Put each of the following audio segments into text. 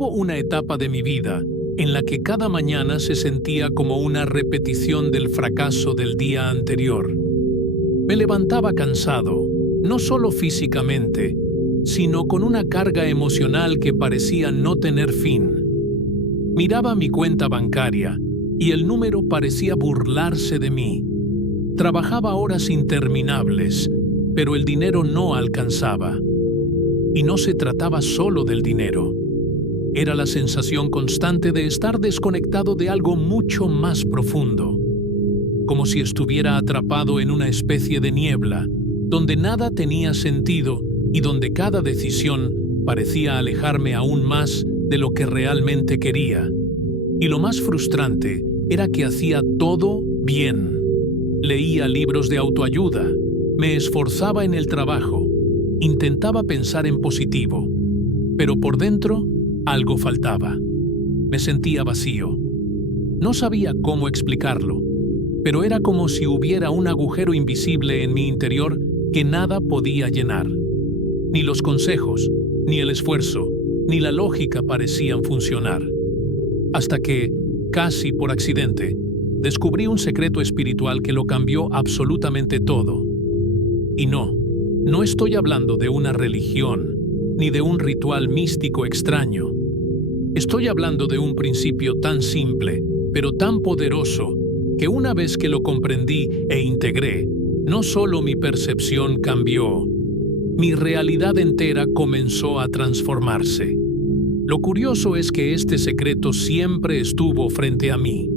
Hubo una etapa de mi vida en la que cada mañana se sentía como una repetición del fracaso del día anterior. Me levantaba cansado, no solo físicamente, sino con una carga emocional que parecía no tener fin. Miraba mi cuenta bancaria y el número parecía burlarse de mí. Trabajaba horas interminables, pero el dinero no alcanzaba. Y no se trataba solo del dinero. Era la sensación constante de estar desconectado de algo mucho más profundo, como si estuviera atrapado en una especie de niebla, donde nada tenía sentido y donde cada decisión parecía alejarme aún más de lo que realmente quería. Y lo más frustrante era que hacía todo bien. Leía libros de autoayuda, me esforzaba en el trabajo, intentaba pensar en positivo, pero por dentro algo faltaba. Me sentía vacío. No sabía cómo explicarlo, pero era como si hubiera un agujero invisible en mi interior que nada podía llenar. Ni los consejos, ni el esfuerzo, ni la lógica parecían funcionar. Hasta que, casi por accidente, descubrí un secreto espiritual que lo cambió absolutamente todo. Y no estoy hablando de una religión, ni de un ritual místico extraño. Estoy hablando de un principio tan simple, pero tan poderoso, que una vez que lo comprendí e integré, no solo mi percepción cambió, mi realidad entera comenzó a transformarse. Lo curioso es que este secreto siempre estuvo frente a mí.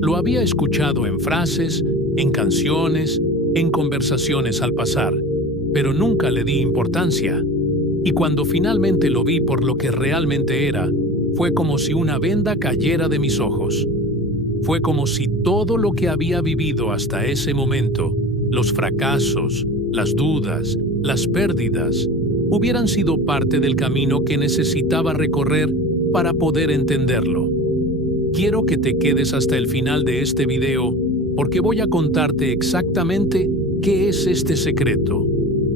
Lo había escuchado en frases, en canciones, en conversaciones al pasar, pero nunca le di importancia. Y cuando finalmente lo vi por lo que realmente era, fue como si una venda cayera de mis ojos. Fue como si todo lo que había vivido hasta ese momento, los fracasos, las dudas, las pérdidas, hubieran sido parte del camino que necesitaba recorrer para poder entenderlo. Quiero que te quedes hasta el final de este video porque voy a contarte exactamente qué es este secreto,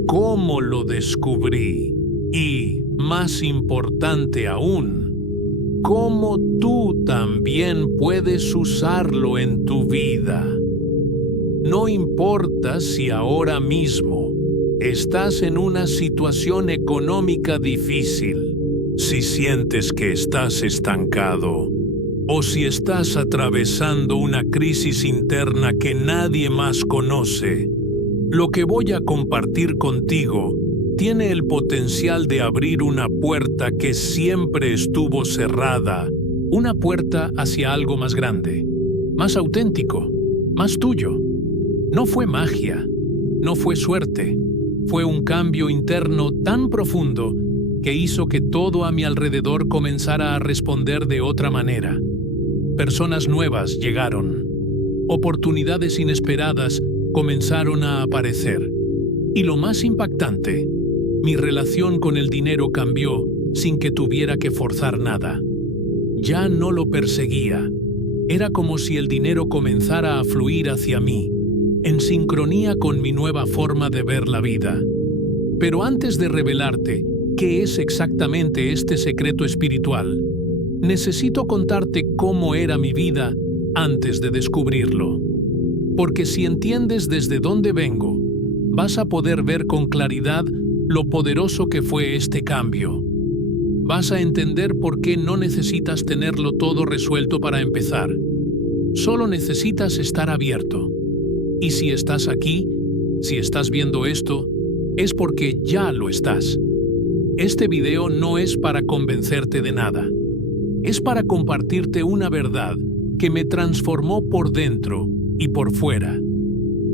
cómo lo descubrí y, más importante aún, cómo tú también puedes usarlo en tu vida. No importa si ahora mismo estás en una situación económica difícil, si sientes que estás estancado, o si estás atravesando una crisis interna que nadie más conoce, lo que voy a compartir contigo tiene el potencial de abrir una puerta que siempre estuvo cerrada, una puerta hacia algo más grande, más auténtico, más tuyo. No fue magia, no fue suerte, fue un cambio interno tan profundo que hizo que todo a mi alrededor comenzara a responder de otra manera. Personas nuevas llegaron, oportunidades inesperadas comenzaron a aparecer. Y lo más impactante, mi relación con el dinero cambió sin que tuviera que forzar nada. Ya no lo perseguía. Era como si el dinero comenzara a fluir hacia mí, en sincronía con mi nueva forma de ver la vida. Pero antes de revelarte qué es exactamente este secreto espiritual, necesito contarte cómo era mi vida antes de descubrirlo. Porque si entiendes desde dónde vengo, vas a poder ver con claridad lo poderoso que fue este cambio. Vas a entender por qué no necesitas tenerlo todo resuelto para empezar. Solo necesitas estar abierto. Y si estás aquí, si estás viendo esto, es porque ya lo estás. Este video no es para convencerte de nada. Es para compartirte una verdad que me transformó por dentro y por fuera.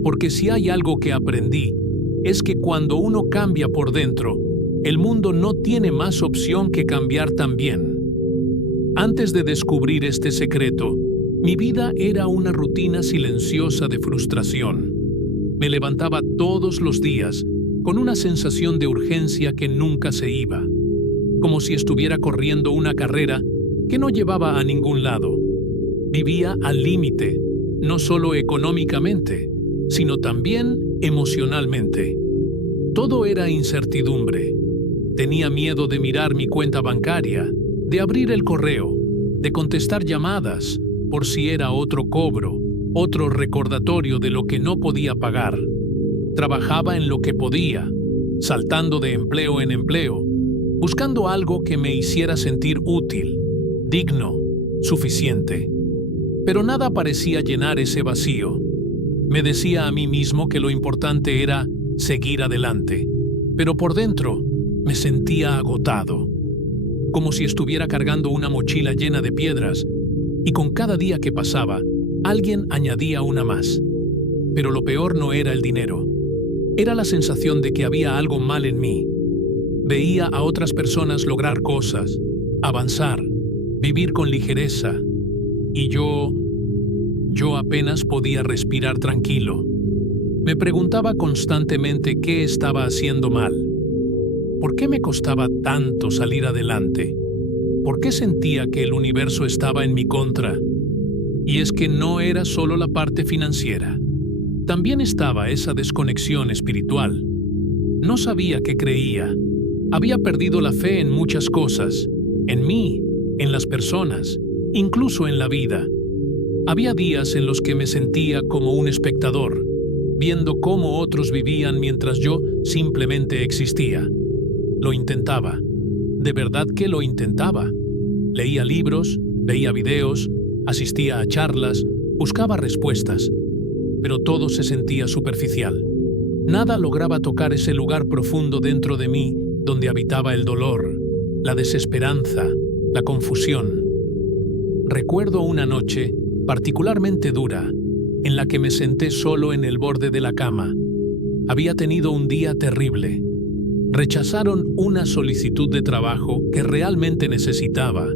Porque si hay algo que aprendí, es que cuando uno cambia por dentro, el mundo no tiene más opción que cambiar también. Antes de descubrir este secreto, mi vida era una rutina silenciosa de frustración. Me levantaba todos los días con una sensación de urgencia que nunca se iba, como si estuviera corriendo una carrera que no llevaba a ningún lado. Vivía al límite, no solo económicamente, sino también emocionalmente. Todo era incertidumbre. Tenía miedo de mirar mi cuenta bancaria, de abrir el correo, de contestar llamadas, por si era otro cobro, otro recordatorio de lo que no podía pagar. Trabajaba en lo que podía, saltando de empleo en empleo, buscando algo que me hiciera sentir útil, digno, suficiente. Pero nada parecía llenar ese vacío. Me decía a mí mismo que lo importante era seguir adelante, pero por dentro me sentía agotado, como si estuviera cargando una mochila llena de piedras, y con cada día que pasaba, alguien añadía una más. Pero lo peor no era el dinero, era la sensación de que había algo mal en mí. Veía a otras personas lograr cosas, avanzar, vivir con ligereza, y yo apenas podía respirar tranquilo. Me preguntaba constantemente qué estaba haciendo mal. ¿Por qué me costaba tanto salir adelante? ¿Por qué sentía que el universo estaba en mi contra? Y es que no era solo la parte financiera. También estaba esa desconexión espiritual. No sabía qué creía. Había perdido la fe en muchas cosas, en mí, en las personas, incluso en la vida. Había días en los que me sentía como un espectador, viendo cómo otros vivían mientras yo simplemente existía. Lo intentaba. De verdad que lo intentaba. Leía libros, veía videos, asistía a charlas, buscaba respuestas, pero todo se sentía superficial. Nada lograba tocar ese lugar profundo dentro de mí donde habitaba el dolor, la desesperanza, la confusión. Recuerdo una noche particularmente dura, en la que me senté solo en el borde de la cama. Había tenido un día terrible. Rechazaron una solicitud de trabajo que realmente necesitaba.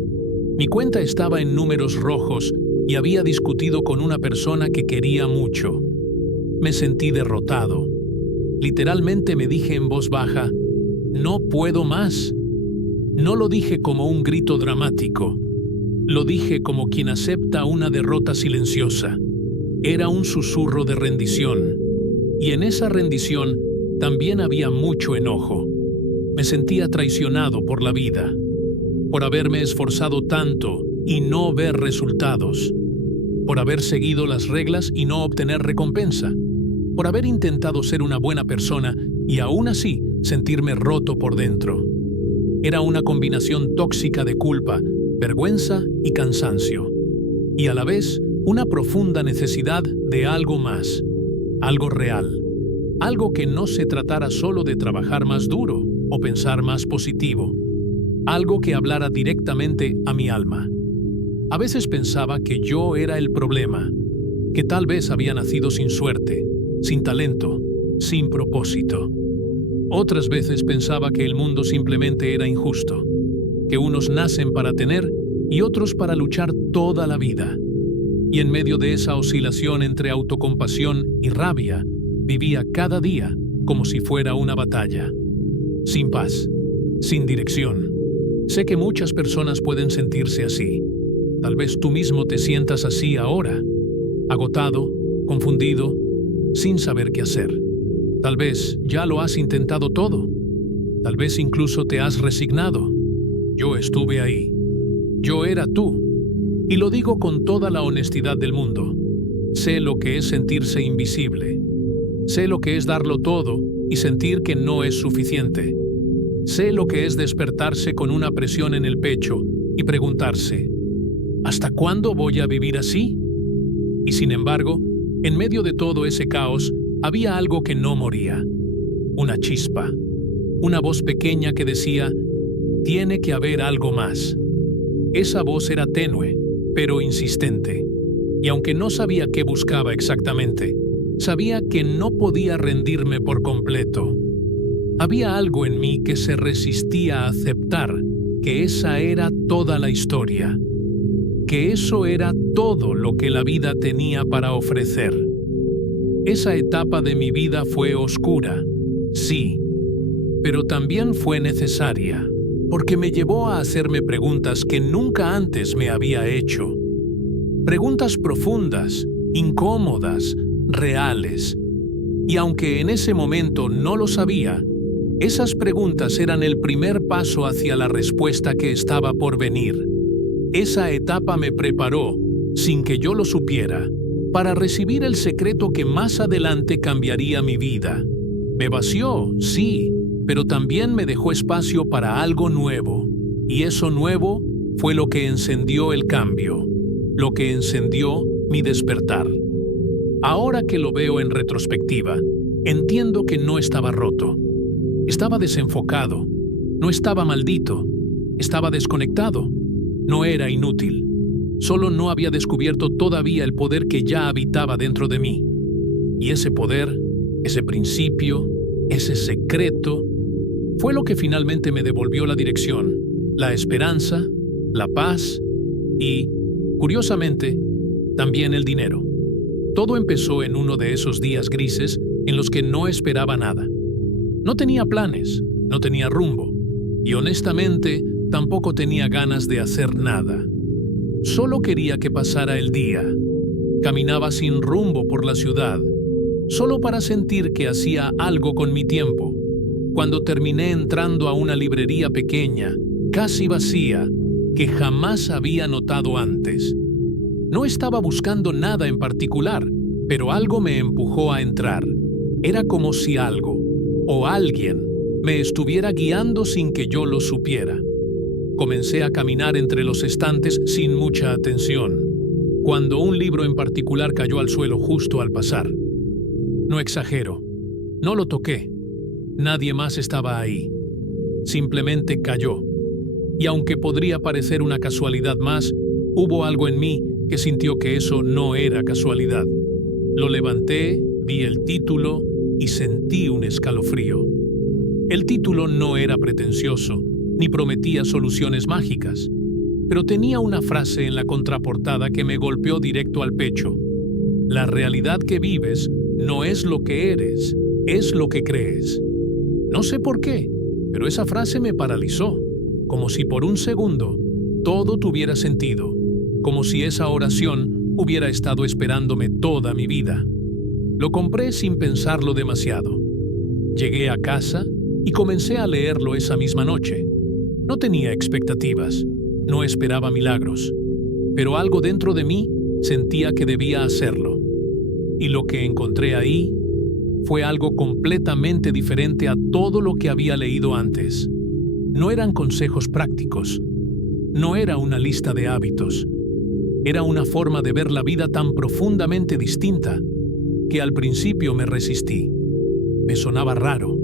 Mi cuenta estaba en números rojos y había discutido con una persona que quería mucho. Me sentí derrotado. Literalmente me dije en voz baja, «No puedo más». No lo dije como un grito dramático. Lo dije como quien acepta una derrota silenciosa. Era un susurro de rendición. Y en esa rendición también había mucho enojo. Me sentía traicionado por la vida, por haberme esforzado tanto y no ver resultados, por haber seguido las reglas y no obtener recompensa, por haber intentado ser una buena persona y aún así sentirme roto por dentro. Era una combinación tóxica de culpa, vergüenza y cansancio, y a la vez una profunda necesidad de algo más, algo real, algo que no se tratara solo de trabajar más duro o pensar más positivo, algo que hablara directamente a mi alma. A veces pensaba que yo era el problema, que tal vez había nacido sin suerte, sin talento, sin propósito. Otras veces pensaba que el mundo simplemente era injusto, que unos nacen para tener y otros para luchar toda la vida. Y en medio de esa oscilación entre autocompasión y rabia, vivía cada día como si fuera una batalla. Sin paz, sin dirección. Sé que muchas personas pueden sentirse así. Tal vez tú mismo te sientas así ahora, agotado, confundido, sin saber qué hacer. Tal vez ya lo has intentado todo. Tal vez incluso te has resignado. Yo estuve ahí. Yo era tú. Y lo digo con toda la honestidad del mundo. Sé lo que es sentirse invisible. Sé lo que es darlo todo y sentir que no es suficiente. Sé lo que es despertarse con una presión en el pecho y preguntarse, ¿hasta cuándo voy a vivir así? Y sin embargo, en medio de todo ese caos, había algo que no moría. Una chispa. Una voz pequeña que decía, tiene que haber algo más. Esa voz era tenue, pero insistente. Y aunque no sabía qué buscaba exactamente, sabía que no podía rendirme por completo. Había algo en mí que se resistía a aceptar que esa era toda la historia, que eso era todo lo que la vida tenía para ofrecer. Esa etapa de mi vida fue oscura, sí, pero también fue necesaria, porque me llevó a hacerme preguntas que nunca antes me había hecho. Preguntas profundas, incómodas, reales. Y aunque en ese momento no lo sabía, Esas preguntas eran el primer paso hacia la respuesta que estaba por venir. Esa etapa me preparó, sin que yo lo supiera, para recibir el secreto que más adelante cambiaría mi vida. Me vació, sí, pero también me dejó espacio para algo nuevo. Y eso nuevo fue lo que encendió el cambio, lo que encendió mi despertar. Ahora que lo veo en retrospectiva, entiendo que no estaba roto. Estaba desenfocado, no estaba maldito, estaba desconectado, no era inútil. Solo no había descubierto todavía el poder que ya habitaba dentro de mí. Y ese poder, ese principio, ese secreto, fue lo que finalmente me devolvió la dirección, la esperanza, la paz y, curiosamente, también el dinero. Todo empezó en uno de esos días grises en los que no esperaba nada. No tenía planes, no tenía rumbo, y honestamente tampoco tenía ganas de hacer nada. Solo quería que pasara el día. Caminaba sin rumbo por la ciudad, solo para sentir que hacía algo con mi tiempo. Cuando terminé entrando a una librería pequeña, casi vacía, que jamás había notado antes. No estaba buscando nada en particular, pero algo me empujó a entrar. Era como si algo, o alguien, me estuviera guiando sin que yo lo supiera. Comencé a caminar entre los estantes sin mucha atención, cuando un libro en particular cayó al suelo justo al pasar. No exagero, no lo toqué. Nadie más estaba ahí. Simplemente cayó. Y aunque podría parecer una casualidad más, hubo algo en mí que sintió que eso no era casualidad. Lo levanté, vi el título y sentí un escalofrío. El título no era pretencioso, ni prometía soluciones mágicas, pero tenía una frase en la contraportada que me golpeó directo al pecho. La realidad que vives no es lo que eres, es lo que crees. No sé por qué, pero esa frase me paralizó, como si por un segundo todo tuviera sentido, como si esa oración hubiera estado esperándome toda mi vida. Lo compré sin pensarlo demasiado. Llegué a casa y comencé a leerlo esa misma noche. No tenía expectativas, no esperaba milagros, pero algo dentro de mí sentía que debía hacerlo. Y lo que encontré ahí fue algo completamente diferente a todo lo que había leído antes. No eran consejos prácticos, no era una lista de hábitos. Era una forma de ver la vida tan profundamente distinta que al principio me resistí. Me sonaba raro,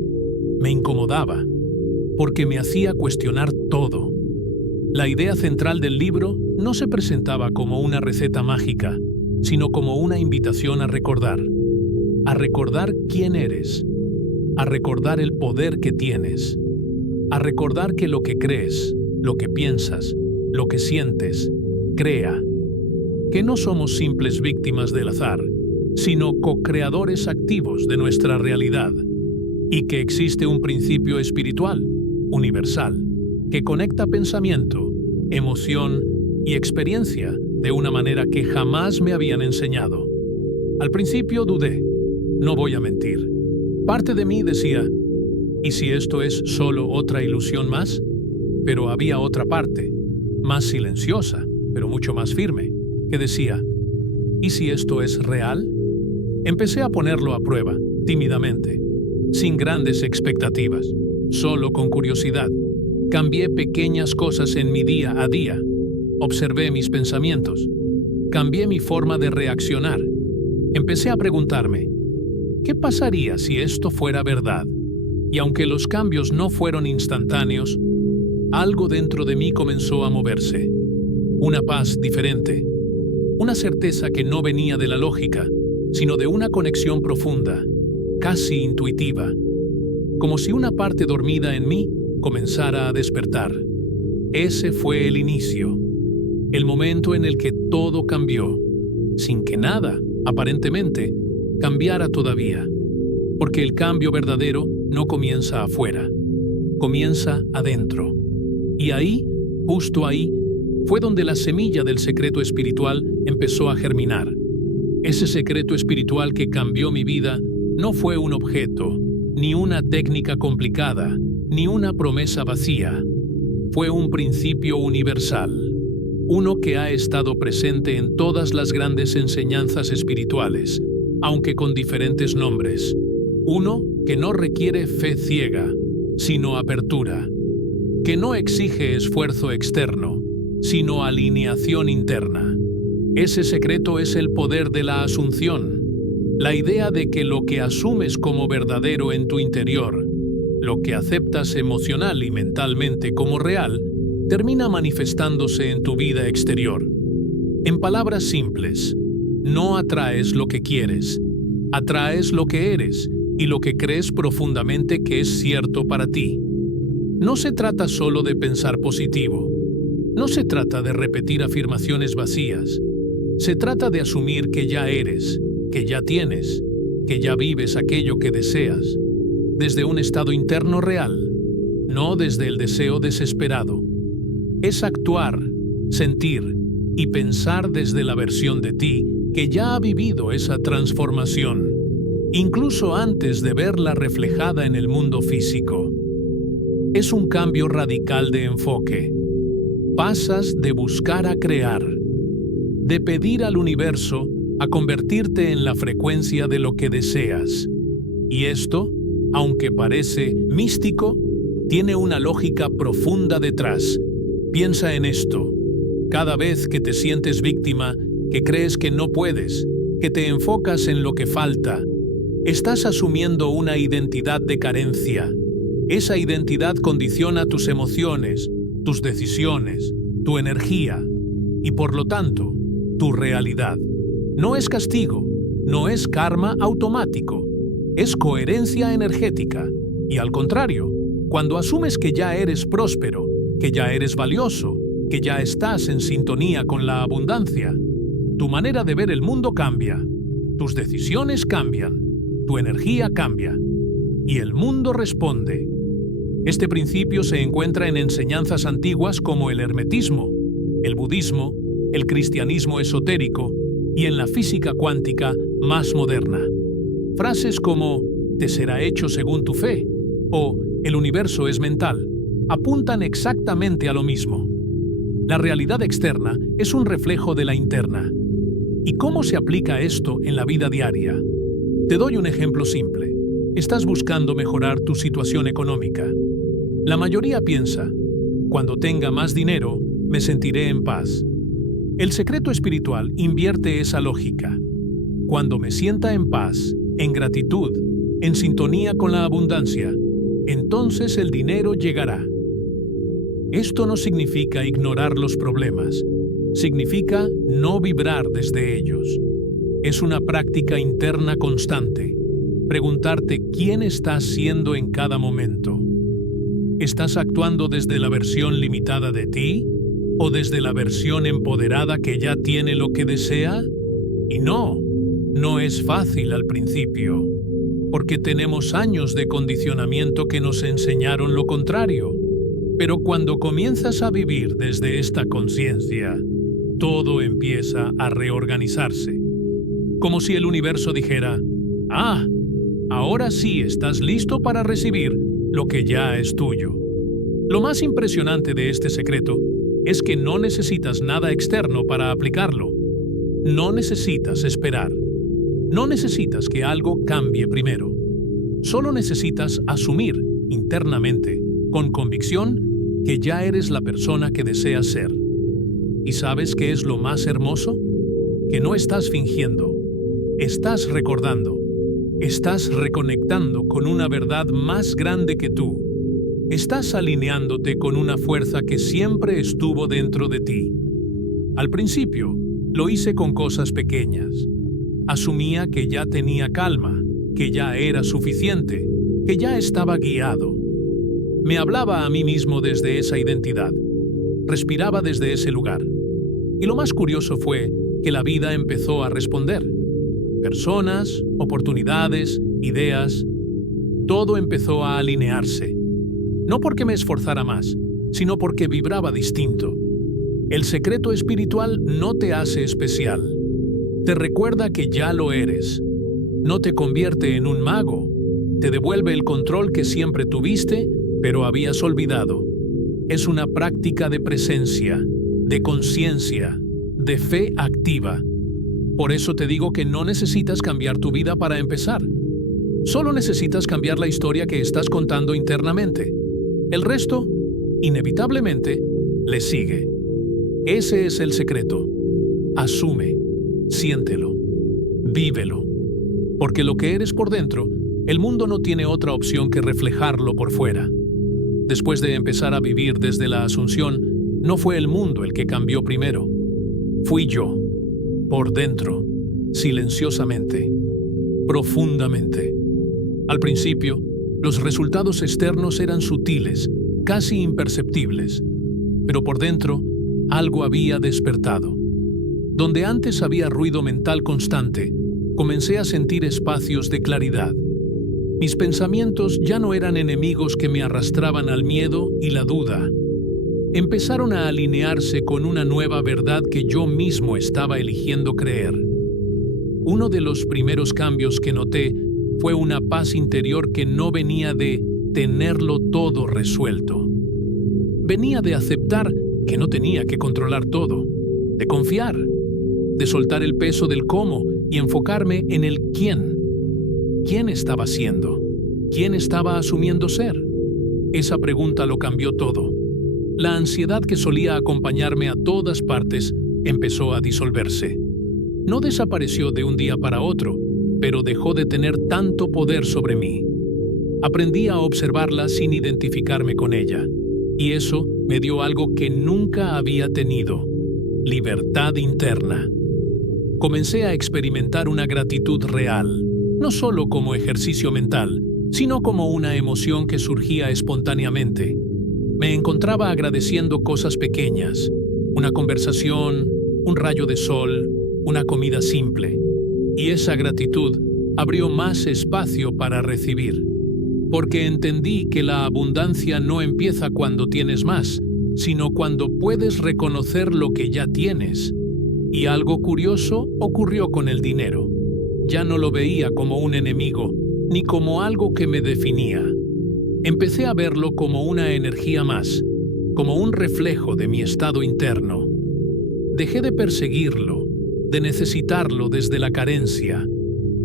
me incomodaba, porque me hacía cuestionar todo. La idea central del libro no se presentaba como una receta mágica, sino como una invitación a recordar quién eres, a recordar el poder que tienes, a recordar que lo que crees, lo que piensas, lo que sientes, crea, que no somos simples víctimas del azar, sino co-creadores activos de nuestra realidad, y que existe un principio espiritual, universal, que conecta pensamiento, emoción y experiencia de una manera que jamás me habían enseñado. Al principio dudé, no voy a mentir. Parte de mí decía, ¿y si esto es solo otra ilusión más? Pero había otra parte, más silenciosa, pero mucho más firme, que decía, ¿y si esto es real? Empecé a ponerlo a prueba, tímidamente, sin grandes expectativas, solo con curiosidad. Cambié pequeñas cosas en mi día a día. Observé mis pensamientos. Cambié mi forma de reaccionar. Empecé a preguntarme, ¿qué pasaría si esto fuera verdad? Y aunque los cambios no fueron instantáneos, algo dentro de mí comenzó a moverse. Una paz diferente. Una certeza que no venía de la lógica, sino de una conexión profunda, casi intuitiva. Como si una parte dormida en mí comenzara a despertar. Ese fue el inicio. El momento en el que todo cambió, sin que nada, aparentemente, cambiara todavía. Porque el cambio verdadero no comienza afuera, comienza adentro. Y ahí, justo ahí, fue donde la semilla del secreto espiritual empezó a germinar. Ese secreto espiritual que cambió mi vida no fue un objeto, ni una técnica complicada, ni una promesa vacía. Fue un principio universal, uno que ha estado presente en todas las grandes enseñanzas espirituales, aunque con diferentes nombres. Uno que no requiere fe ciega, sino apertura, que no exige esfuerzo externo, sino alineación interna. Ese secreto es el poder de la asunción, la idea de que lo que asumes como verdadero en tu interior, lo que aceptas emocional y mentalmente como real, termina manifestándose en tu vida exterior. En palabras simples, no atraes lo que quieres, atraes lo que eres y lo que crees profundamente que es cierto para ti. No se trata solo de pensar positivo, no se trata de repetir afirmaciones vacías, se trata de asumir que ya eres, que ya tienes, que ya vives aquello que deseas, desde un estado interno real, no desde el deseo desesperado. Es actuar, sentir y pensar desde la versión de ti que ya ha vivido esa transformación, incluso antes de verla reflejada en el mundo físico. Es un cambio radical de enfoque. Pasas de buscar a crear, de pedir al universo a convertirte en la frecuencia de lo que deseas. Y esto, aunque parece místico, tiene una lógica profunda detrás. Piensa en esto. Cada vez que te sientes víctima, que crees que no puedes, que te enfocas en lo que falta, estás asumiendo una identidad de carencia. Esa identidad condiciona tus emociones, tus decisiones, tu energía y, por lo tanto, tu realidad. No es castigo, no es karma automático, es coherencia energética. Y al contrario, cuando asumes que ya eres próspero, que ya eres valioso, que ya estás en sintonía con la abundancia, tu manera de ver el mundo cambia, tus decisiones cambian, tu energía cambia y el mundo responde. Este principio se encuentra en enseñanzas antiguas como el hermetismo, el budismo, el cristianismo esotérico y en la física cuántica más moderna. Frases como «te será hecho según tu fe» o «el universo es mental» apuntan exactamente a lo mismo. La realidad externa es un reflejo de la interna. ¿Y cómo se aplica esto en la vida diaria? Te doy un ejemplo simple. Estás buscando mejorar tu situación económica. La mayoría piensa, cuando tenga más dinero, me sentiré en paz. El secreto espiritual invierte esa lógica. Cuando me sienta en paz, en gratitud, en sintonía con la abundancia, entonces el dinero llegará. Esto no significa ignorar los problemas, significa no vibrar desde ellos. Es una práctica interna constante. Preguntarte quién estás siendo en cada momento. ¿Estás actuando desde la versión limitada de ti o desde la versión empoderada que ya tiene lo que desea? Y no es fácil al principio, porque tenemos años de condicionamiento que nos enseñaron lo contrario. Pero cuando comienzas a vivir desde esta conciencia, todo empieza a reorganizarse. Como si el universo dijera, ahora sí estás listo para recibir lo que ya es tuyo. Lo más impresionante de este secreto es que no necesitas nada externo para aplicarlo. No necesitas esperar. No necesitas que algo cambie primero. Solo necesitas asumir internamente, con convicción, que ya eres la persona que deseas ser. ¿Y sabes qué es lo más hermoso? Que no estás fingiendo. Estás recordando. Estás reconectando con una verdad más grande que tú. Estás alineándote con una fuerza que siempre estuvo dentro de ti. Al principio, lo hice con cosas pequeñas. Asumía que ya tenía calma, que ya era suficiente, que ya estaba guiado. Me hablaba a mí mismo desde esa identidad. Respiraba desde ese lugar. Y lo más curioso fue que la vida empezó a responder. Personas, oportunidades, ideas, todo empezó a alinearse. No porque me esforzara más, sino porque vibraba distinto. El secreto espiritual no te hace especial. Te recuerda que ya lo eres. No te convierte en un mago, Te devuelve el control que siempre tuviste, pero habías olvidado. Es una práctica de presencia, de conciencia, de fe activa. Por eso te digo que no necesitas cambiar tu vida para empezar. Solo necesitas cambiar la historia que estás contando internamente. El resto, inevitablemente, le sigue. Ese es el secreto. Asume, siéntelo, vívelo. Porque lo que eres por dentro, el mundo no tiene otra opción que reflejarlo por fuera. Después de empezar a vivir desde la Asunción, no fue el mundo el que cambió primero. Fui yo, por dentro, silenciosamente, profundamente. Al principio, los resultados externos eran sutiles, casi imperceptibles, pero por dentro algo había despertado. Donde antes había ruido mental constante, comencé a sentir espacios de claridad. Mis pensamientos ya no eran enemigos que me arrastraban al miedo y la duda. Empezaron a alinearse con una nueva verdad que yo mismo estaba eligiendo creer. Uno de los primeros cambios que noté fue una paz interior que no venía de tenerlo todo resuelto. Venía de aceptar que no tenía que controlar todo, de confiar, de soltar el peso del cómo y enfocarme en el quién. ¿Quién estaba siendo? ¿Quién estaba asumiendo ser? Esa pregunta lo cambió todo. La ansiedad que solía acompañarme a todas partes empezó a disolverse. No desapareció de un día para otro, pero dejó de tener tanto poder sobre mí. Aprendí a observarla sin identificarme con ella, y eso me dio algo que nunca había tenido: libertad interna. Comencé a experimentar una gratitud real, no solo como ejercicio mental, sino como una emoción que surgía espontáneamente. Me encontraba agradeciendo cosas pequeñas: una conversación, un rayo de sol, una comida simple. Y esa gratitud abrió más espacio para recibir, porque entendí que la abundancia no empieza cuando tienes más, sino cuando puedes reconocer lo que ya tienes. Y algo curioso ocurrió con el dinero. Ya no lo veía como un enemigo, ni como algo que me definía. Empecé a verlo como una energía más, como un reflejo de mi estado interno. Dejé de perseguirlo, de necesitarlo desde la carencia,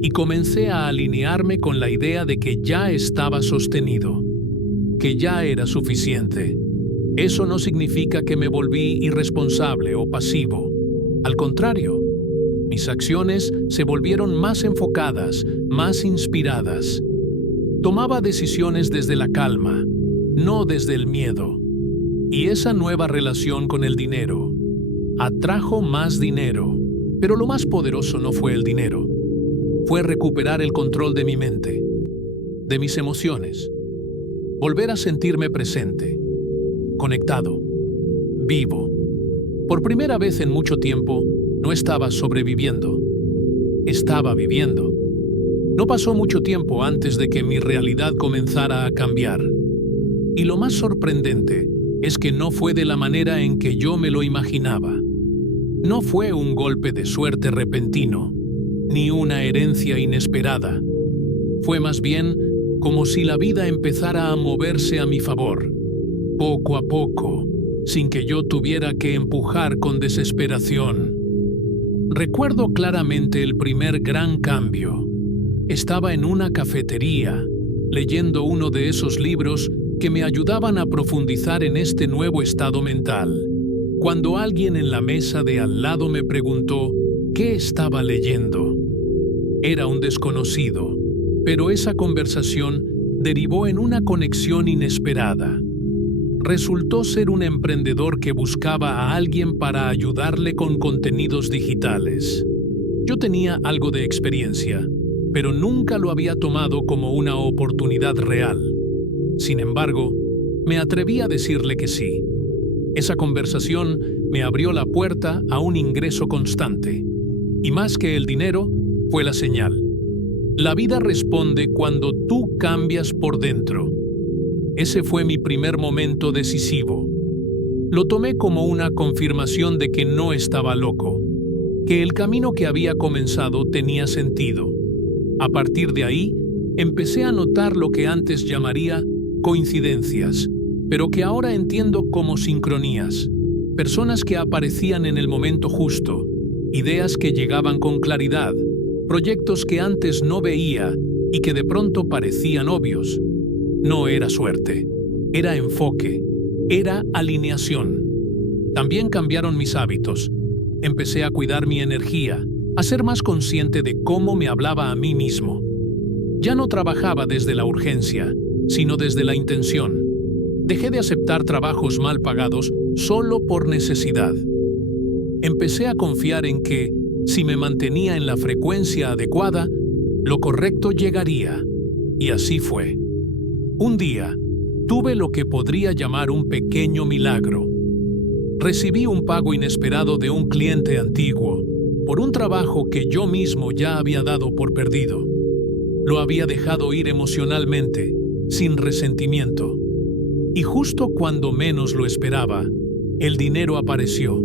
y comencé a alinearme con la idea de que ya estaba sostenido, que ya era suficiente. Eso no significa que me volví irresponsable o pasivo. Al contrario, mis acciones se volvieron más enfocadas, más inspiradas. Tomaba decisiones desde la calma, no desde el miedo. Y esa nueva relación con el dinero atrajo más dinero. Pero lo más poderoso no fue el dinero. Fue recuperar el control de mi mente, de mis emociones. Volver a sentirme presente, conectado, vivo. Por primera vez en mucho tiempo, no estaba sobreviviendo. Estaba viviendo. No pasó mucho tiempo antes de que mi realidad comenzara a cambiar. Y lo más sorprendente es que no fue de la manera en que yo me lo imaginaba. No fue un golpe de suerte repentino, ni una herencia inesperada. Fue más bien como si la vida empezara a moverse a mi favor, poco a poco, sin que yo tuviera que empujar con desesperación. Recuerdo claramente el primer gran cambio. Estaba en una cafetería, leyendo uno de esos libros que me ayudaban a profundizar en este nuevo estado mental, cuando alguien en la mesa de al lado me preguntó qué estaba leyendo. Era un desconocido, pero esa conversación derivó en una conexión inesperada. Resultó ser un emprendedor que buscaba a alguien para ayudarle con contenidos digitales. Yo tenía algo de experiencia, pero nunca lo había tomado como una oportunidad real. Sin embargo, me atreví a decirle que sí. Esa conversación me abrió la puerta a un ingreso constante. Y más que el dinero, fue la señal. La vida responde cuando tú cambias por dentro. Ese fue mi primer momento decisivo. Lo tomé como una confirmación de que no estaba loco, que el camino que había comenzado tenía sentido. A partir de ahí, Empecé a notar lo que antes llamaría coincidencias, pero que ahora entiendo como sincronías. Personas que aparecían en el momento justo, ideas que llegaban con claridad, proyectos que antes no veía y que de pronto parecían obvios. No era suerte, era enfoque, era alineación. También cambiaron mis hábitos. Empecé a cuidar mi energía, a ser más consciente de cómo me hablaba a mí mismo. Ya no trabajaba desde la urgencia, sino desde la intención. Dejé de aceptar trabajos mal pagados solo por necesidad. Empecé a confiar en que, si me mantenía en la frecuencia adecuada, lo correcto llegaría. Y así fue. Un día, tuve lo que podría llamar un pequeño milagro. Recibí un pago inesperado de un cliente antiguo por un trabajo que yo mismo ya había dado por perdido. Lo había dejado ir emocionalmente, sin resentimiento. Y justo cuando menos lo esperaba, el dinero apareció.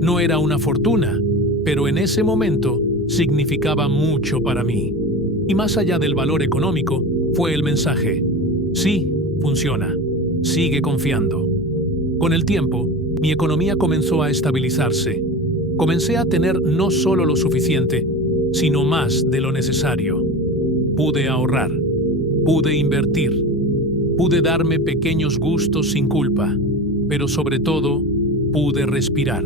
No era una fortuna, pero en ese momento significaba mucho para mí. Y más allá del valor económico, fue el mensaje: sí, funciona, sigue confiando. Con el tiempo, mi economía comenzó a estabilizarse. Comencé a tener no solo lo suficiente, sino más de lo necesario. Pude ahorrar, pude invertir, pude darme pequeños gustos sin culpa, pero sobre todo, pude respirar.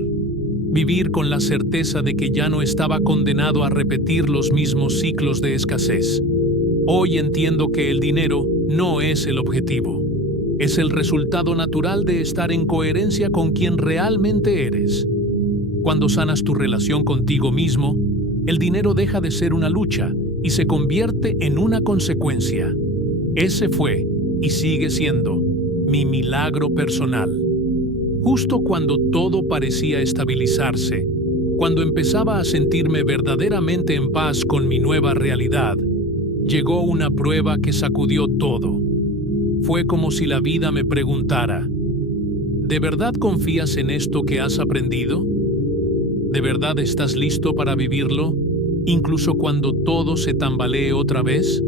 Vivir con la certeza de que ya no estaba condenado a repetir los mismos ciclos de escasez. Hoy entiendo que el dinero no es el objetivo. Es el resultado natural de estar en coherencia con quien realmente eres. Cuando sanas tu relación contigo mismo, el dinero deja de ser una lucha y se convierte en una consecuencia. Ese fue, y sigue siendo, mi milagro personal. Justo cuando todo parecía estabilizarse, cuando empezaba a sentirme verdaderamente en paz con mi nueva realidad, llegó una prueba que sacudió todo. Fue como si la vida me preguntara: ¿de verdad confías en esto que has aprendido? ¿De verdad estás listo para vivirlo, incluso cuando todo se tambalee otra vez?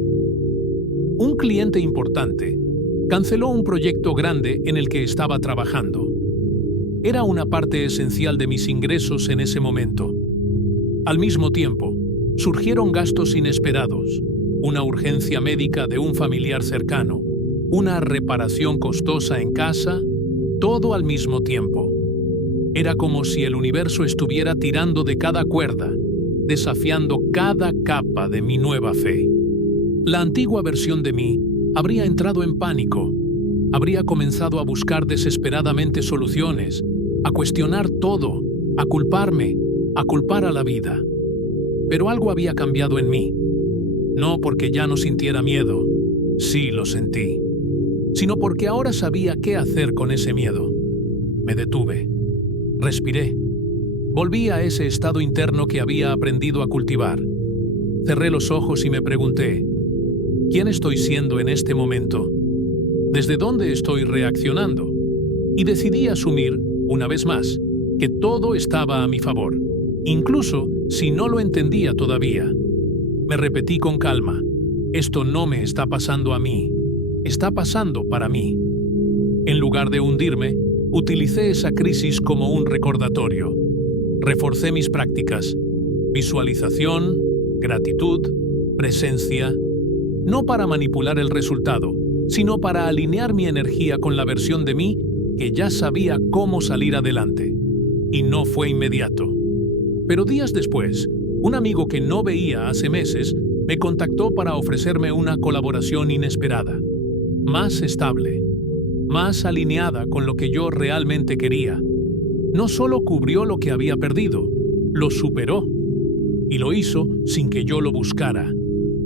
Un cliente importante canceló un proyecto grande en el que estaba trabajando. Era una parte esencial de mis ingresos en ese momento. Al mismo tiempo, surgieron gastos inesperados, una urgencia médica de un familiar cercano, una reparación costosa en casa, todo al mismo tiempo. Era como si el universo estuviera tirando de cada cuerda, desafiando cada capa de mi nueva fe. La antigua versión de mí habría entrado en pánico, habría comenzado a buscar desesperadamente soluciones, a cuestionar todo, a culparme, a culpar a la vida. Pero algo había cambiado en mí. No porque ya no sintiera miedo, sí lo sentí, sino porque ahora sabía qué hacer con ese miedo. Me detuve. Respiré. Volví a ese estado interno que había aprendido a cultivar. Cerré los ojos y me pregunté: ¿quién estoy siendo en este momento? ¿Desde dónde estoy reaccionando? Y decidí asumir, una vez más, que todo estaba a mi favor, incluso si no lo entendía todavía. Me repetí con calma: esto no me está pasando a mí, está pasando para mí. En lugar de hundirme, utilicé esa crisis como un recordatorio. Reforcé mis prácticas: visualización, gratitud, presencia, no para manipular el resultado, sino para alinear mi energía con la versión de mí que ya sabía cómo salir adelante. Y no fue inmediato. Pero días después, un amigo que no veía hace meses me contactó para ofrecerme una colaboración inesperada, más estable, más alineada con lo que yo realmente quería. No solo cubrió lo que había perdido, lo superó. Y lo hizo sin que yo lo buscara,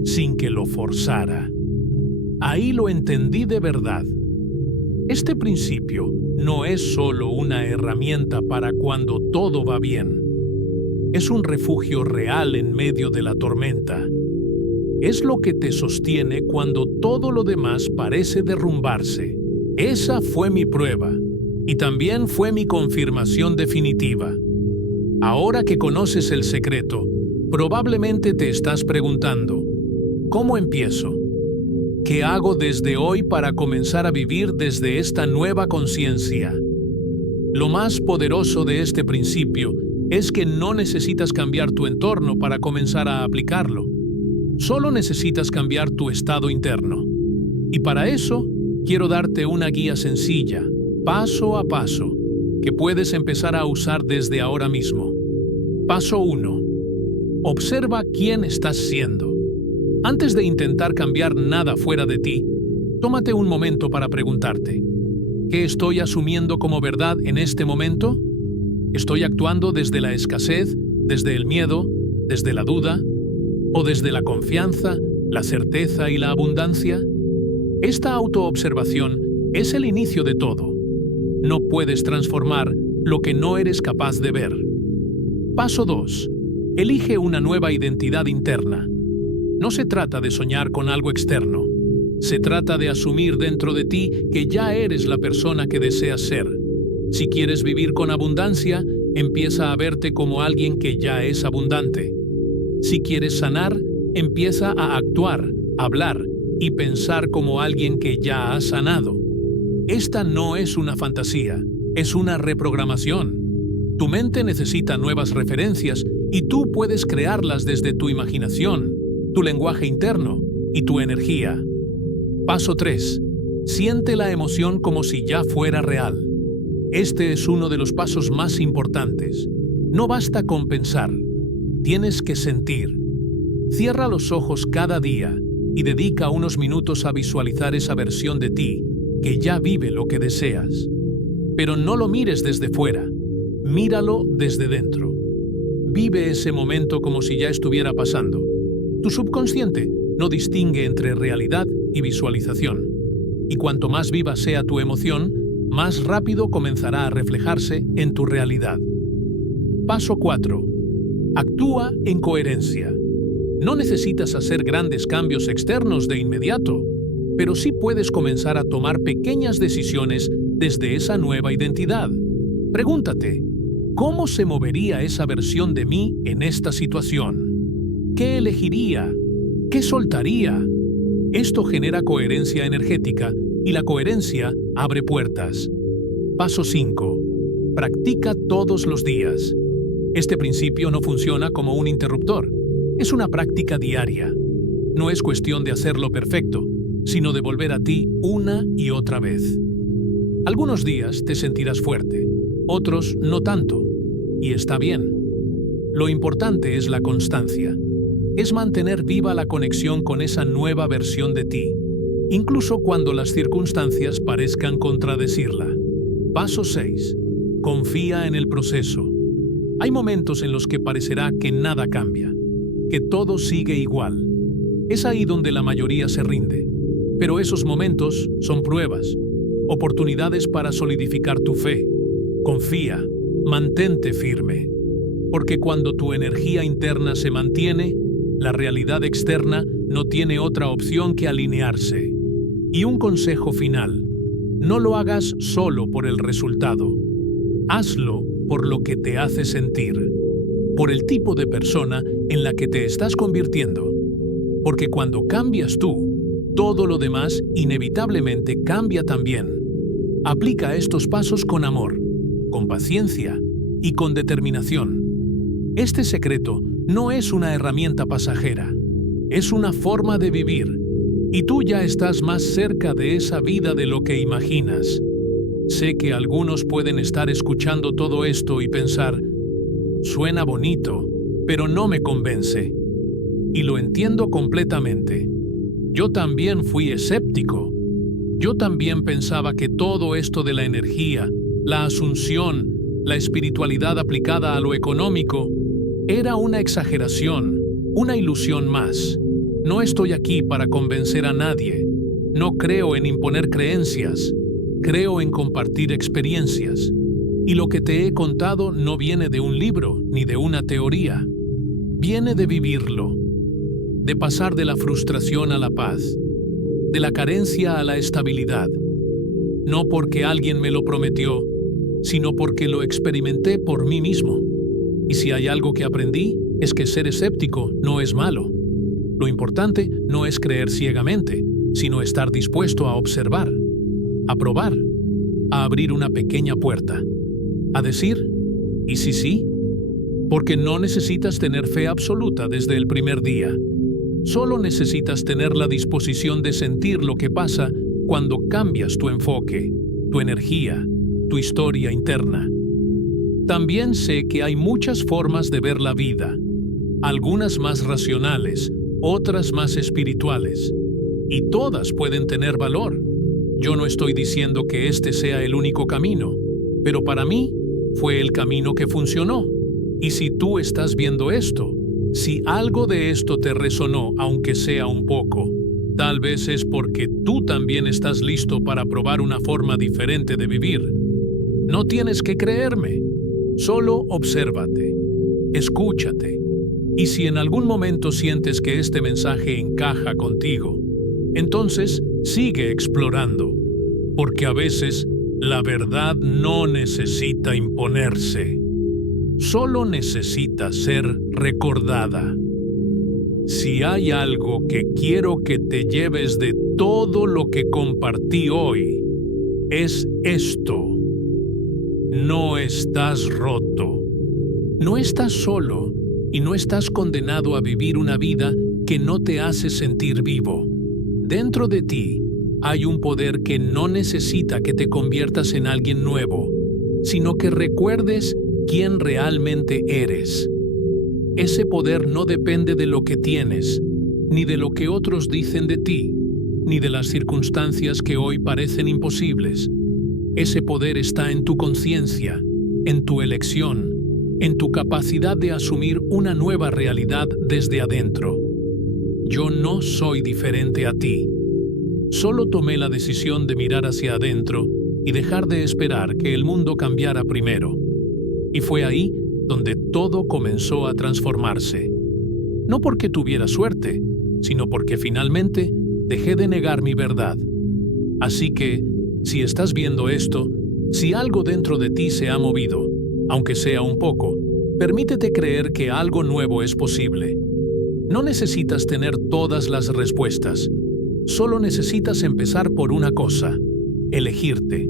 sin que lo forzara. Ahí lo entendí de verdad. Este principio no es solo una herramienta para cuando todo va bien. Es un refugio real en medio de la tormenta. Es lo que te sostiene cuando todo lo demás parece derrumbarse. Esa fue mi prueba, y también fue mi confirmación definitiva. Ahora que conoces el secreto, probablemente te estás preguntando: ¿cómo empiezo? ¿Qué hago desde hoy para comenzar a vivir desde esta nueva conciencia? Lo más poderoso de este principio es que no necesitas cambiar tu entorno para comenzar a aplicarlo. Solo necesitas cambiar tu estado interno. Y para eso, quiero darte una guía sencilla, paso a paso, que puedes empezar a usar desde ahora mismo. Paso 1. Observa quién estás siendo. Antes de intentar cambiar nada fuera de ti, tómate un momento para preguntarte, ¿qué estoy asumiendo como verdad en este momento? ¿Estoy actuando desde la escasez, desde el miedo, desde la duda, o desde la confianza, la certeza y la abundancia? Esta autoobservación es el inicio de todo. No puedes transformar lo que no eres capaz de ver. Paso 2. Elige una nueva identidad interna. No se trata de soñar con algo externo. Se trata de asumir dentro de ti que ya eres la persona que deseas ser. Si quieres vivir con abundancia, empieza a verte como alguien que ya es abundante. Si quieres sanar, empieza a actuar, hablar y pensar como alguien que ya ha sanado. Esta no es una fantasía, es una reprogramación. Tu mente necesita nuevas referencias y tú puedes crearlas desde tu imaginación, tu lenguaje interno y tu energía. Paso 3. Siente la emoción como si ya fuera real. Este es uno de los pasos más importantes. No basta con pensar, tienes que sentir. Cierra los ojos cada día y dedica unos minutos a visualizar esa versión de ti que ya vive lo que deseas. Pero no lo mires desde fuera, míralo desde dentro. Vive ese momento como si ya estuviera pasando. Tu subconsciente no distingue entre realidad y visualización. Y cuanto más viva sea tu emoción, más rápido comenzará a reflejarse en tu realidad. Paso 4. Actúa en coherencia. No necesitas hacer grandes cambios externos de inmediato, pero sí puedes comenzar a tomar pequeñas decisiones desde esa nueva identidad. Pregúntate, ¿cómo se movería esa versión de mí en esta situación? ¿Qué elegiría? ¿Qué soltaría? Esto genera coherencia energética y la coherencia abre puertas. Paso 5. Practica todos los días. Este principio no funciona como un interruptor. Es una práctica diaria. No es cuestión de hacerlo perfecto, sino de volver a ti una y otra vez. Algunos días te sentirás fuerte, otros no tanto, y está bien. Lo importante es la constancia. Es mantener viva la conexión con esa nueva versión de ti, incluso cuando las circunstancias parezcan contradecirla. Paso 6. Confía en el proceso. Hay momentos en los que parecerá que nada cambia, que todo sigue igual. Es ahí donde la mayoría se rinde. Pero esos momentos son pruebas, oportunidades para solidificar tu fe. Confía, mantente firme. Porque cuando tu energía interna se mantiene, la realidad externa no tiene otra opción que alinearse. Y un consejo final, no lo hagas solo por el resultado. Hazlo por lo que te hace sentir, por el tipo de persona en la que te estás convirtiendo. Porque cuando cambias tú, todo lo demás inevitablemente cambia también. Aplica estos pasos con amor, con paciencia y con determinación. Este secreto no es una herramienta pasajera, es una forma de vivir, y tú ya estás más cerca de esa vida de lo que imaginas. Sé que algunos pueden estar escuchando todo esto y pensar, suena bonito, pero no me convence. Y lo entiendo completamente. Yo también fui escéptico. Yo también pensaba que todo esto de la energía, la asunción, la espiritualidad aplicada a lo económico, era una exageración, una ilusión más. No estoy aquí para convencer a nadie. No creo en imponer creencias. Creo en compartir experiencias. Y lo que te he contado no viene de un libro ni de una teoría. Viene de vivirlo. De pasar de la frustración a la paz. De la carencia a la estabilidad. No porque alguien me lo prometió, sino porque lo experimenté por mí mismo. Y si hay algo que aprendí, es que ser escéptico no es malo. Lo importante no es creer ciegamente, sino estar dispuesto a observar, a probar, a abrir una pequeña puerta, a decir, ¿y si sí? Porque no necesitas tener fe absoluta desde el primer día. Solo necesitas tener la disposición de sentir lo que pasa cuando cambias tu enfoque, tu energía, tu historia interna. También sé que hay muchas formas de ver la vida, algunas más racionales, otras más espirituales, y todas pueden tener valor. Yo no estoy diciendo que este sea el único camino, pero para mí fue el camino que funcionó. Y si tú estás viendo esto, si algo de esto te resonó, aunque sea un poco, tal vez es porque tú también estás listo para probar una forma diferente de vivir. No tienes que creerme, solo obsérvate, escúchate. Y si en algún momento sientes que este mensaje encaja contigo, entonces sigue explorando, porque a veces la verdad no necesita imponerse, solo necesita ser recordada. Si hay algo que quiero que te lleves de todo lo que compartí hoy, es esto. No estás roto, no estás solo y no estás condenado a vivir una vida que no te hace sentir vivo. Dentro de ti hay un poder que no necesita que te conviertas en alguien nuevo, sino que recuerdes quién realmente eres. Ese poder no depende de lo que tienes, ni de lo que otros dicen de ti, ni de las circunstancias que hoy parecen imposibles. Ese poder está en tu conciencia, en tu elección, en tu capacidad de asumir una nueva realidad desde adentro. Yo no soy diferente a ti. Solo tomé la decisión de mirar hacia adentro y dejar de esperar que el mundo cambiara primero. Y fue ahí donde todo comenzó a transformarse. No porque tuviera suerte, sino porque finalmente dejé de negar mi verdad. Así que, si estás viendo esto, si algo dentro de ti se ha movido, aunque sea un poco, permítete creer que algo nuevo es posible. No necesitas tener todas las respuestas. Solo necesitas empezar por una cosa: elegirte.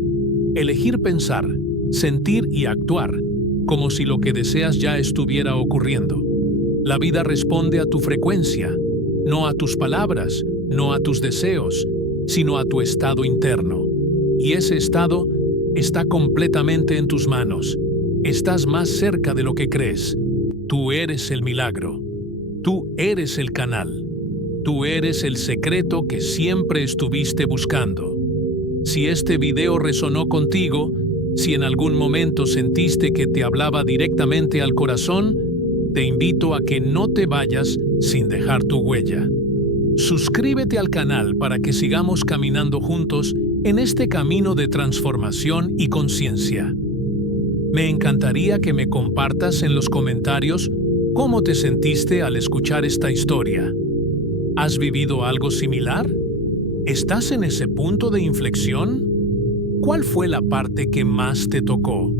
Elegir pensar, sentir y actuar como si lo que deseas ya estuviera ocurriendo. La vida responde a tu frecuencia, no a tus palabras, no a tus deseos, sino a tu estado interno. Y ese estado está completamente en tus manos. Estás más cerca de lo que crees. Tú eres el milagro. Tú eres el canal. Tú eres el secreto que siempre estuviste buscando. Si este video resonó contigo, si en algún momento sentiste que te hablaba directamente al corazón, te invito a que no te vayas sin dejar tu huella. Suscríbete al canal para que sigamos caminando juntos en este camino de transformación y conciencia. Me encantaría que me compartas en los comentarios cómo te sentiste al escuchar esta historia. ¿Has vivido algo similar? ¿Estás en ese punto de inflexión? ¿Cuál fue la parte que más te tocó?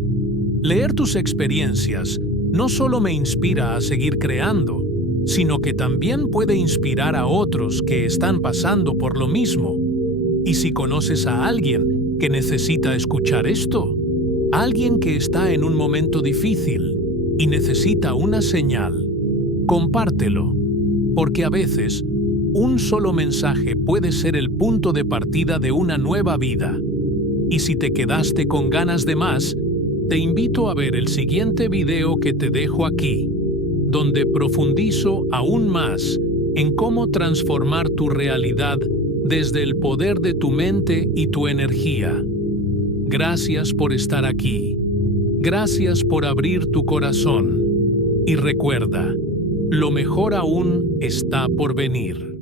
Leer tus experiencias no solo me inspira a seguir creando, sino que también puede inspirar a otros que están pasando por lo mismo. Y si conoces a alguien que necesita escuchar esto, alguien que está en un momento difícil y necesita una señal, compártelo, porque a veces un solo mensaje puede ser el punto de partida de una nueva vida. Y si te quedaste con ganas de más, te invito a ver el siguiente video que te dejo aquí, donde profundizo aún más en cómo transformar tu realidad desde el poder de tu mente y tu energía. Gracias por estar aquí. Gracias por abrir tu corazón. Y recuerda, lo mejor aún está por venir.